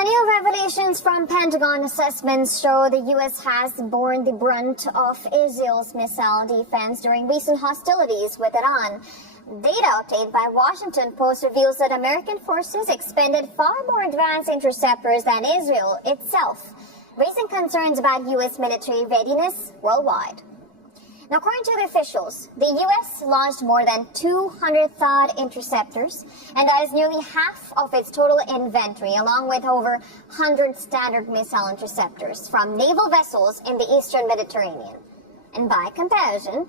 New revelations from Pentagon assessments show the U.S. has borne the brunt of Israel's missile defense during recent hostilities with Iran. Data obtained by Washington Post reveals that American forces expended far more advanced interceptors than Israel itself, raising concerns about U.S. military readiness worldwide. Now, according to the officials, the U.S. launched more than 200 THAAD interceptors, and that is nearly half of its total inventory, along with over 100 standard missile interceptors from naval vessels in the eastern Mediterranean. And by comparison,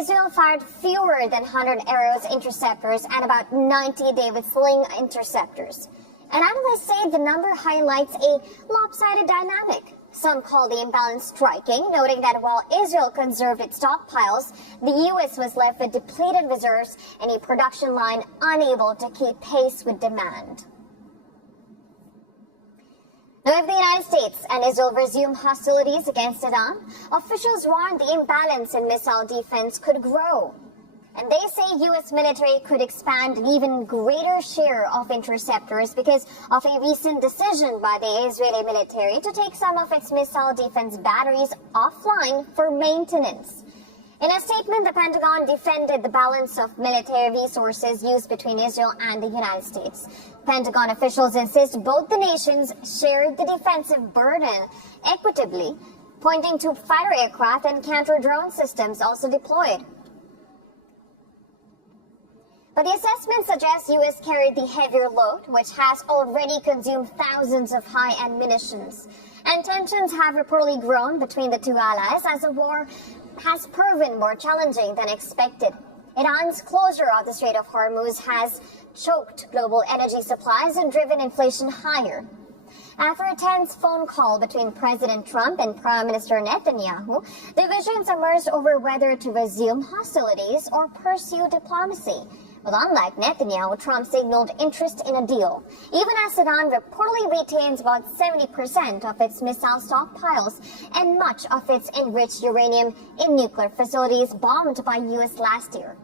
Israel fired fewer than 100 Arrows interceptors and about 90 David Sling interceptors. And analysts say the number highlights a lopsided dynamic. Some call the imbalance striking, noting that while Israel conserved its stockpiles, the U.S. was left with depleted reserves and a production line unable to keep pace with demand. Now, if the United States and Israel resume hostilities against Iran, officials warn the imbalance in missile defense could grow. And they say U.S. military could expand an even greater share of interceptors because of a recent decision by the Israeli military to take some of its missile defense batteries offline for maintenance. In a statement, the Pentagon defended the balance of military resources used between Israel and the United States. Pentagon officials insist both the nations shared the defensive burden equitably, pointing to fighter aircraft and counter-drone systems also deployed. But the assessment suggests U.S. carried the heavier load, which has already consumed thousands of high-end munitions. And tensions have reportedly grown between the two allies as the war has proven more challenging than expected. Iran's closure of the Strait of Hormuz has choked global energy supplies and driven inflation higher. After a tense phone call between President Trump and Prime Minister Netanyahu, divisions emerged over whether to resume hostilities or pursue diplomacy. But unlike Netanyahu, Trump signaled interest in a deal, even as Iran reportedly retains about 70% of its missile stockpiles and much of its enriched uranium in nuclear facilities bombed by U.S. last year.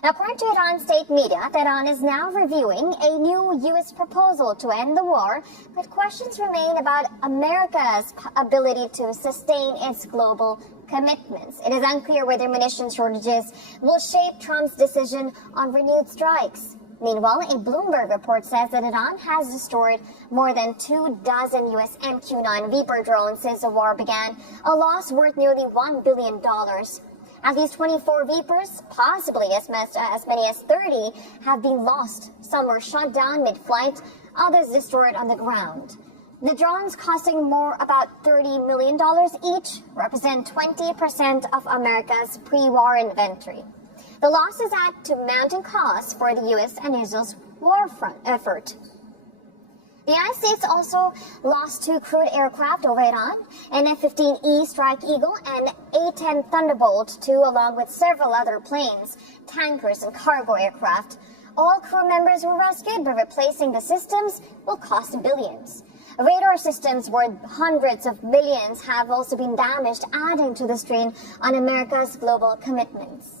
Now, according to Iran state media, Tehran is now reviewing a new U.S. proposal to end the war, but questions remain about America's ability to sustain its global commitments. It is unclear whether munition shortages will shape Trump's decision on renewed strikes. Meanwhile, a Bloomberg report says that Iran has destroyed more than 24 U.S. MQ-9 Reaper drones since the war began, a loss worth nearly $1 billion. At least 24 Reapers, possibly as many as 30, have been lost. Some were shot down mid-flight, others destroyed on the ground. The drones, costing more about $30 million each, represent 20% of America's pre-war inventory. The losses add to mounting costs for the U.S. and Israel's war front effort. The United States also lost 2 crude aircraft over Iran, an F-15E Strike Eagle and A-10 Thunderbolt II, along with several other planes, tankers, and cargo aircraft. All crew members were rescued, but replacing the systems will cost billions. Radar systems worth hundreds of millions have also been damaged, adding to the strain on America's global commitments.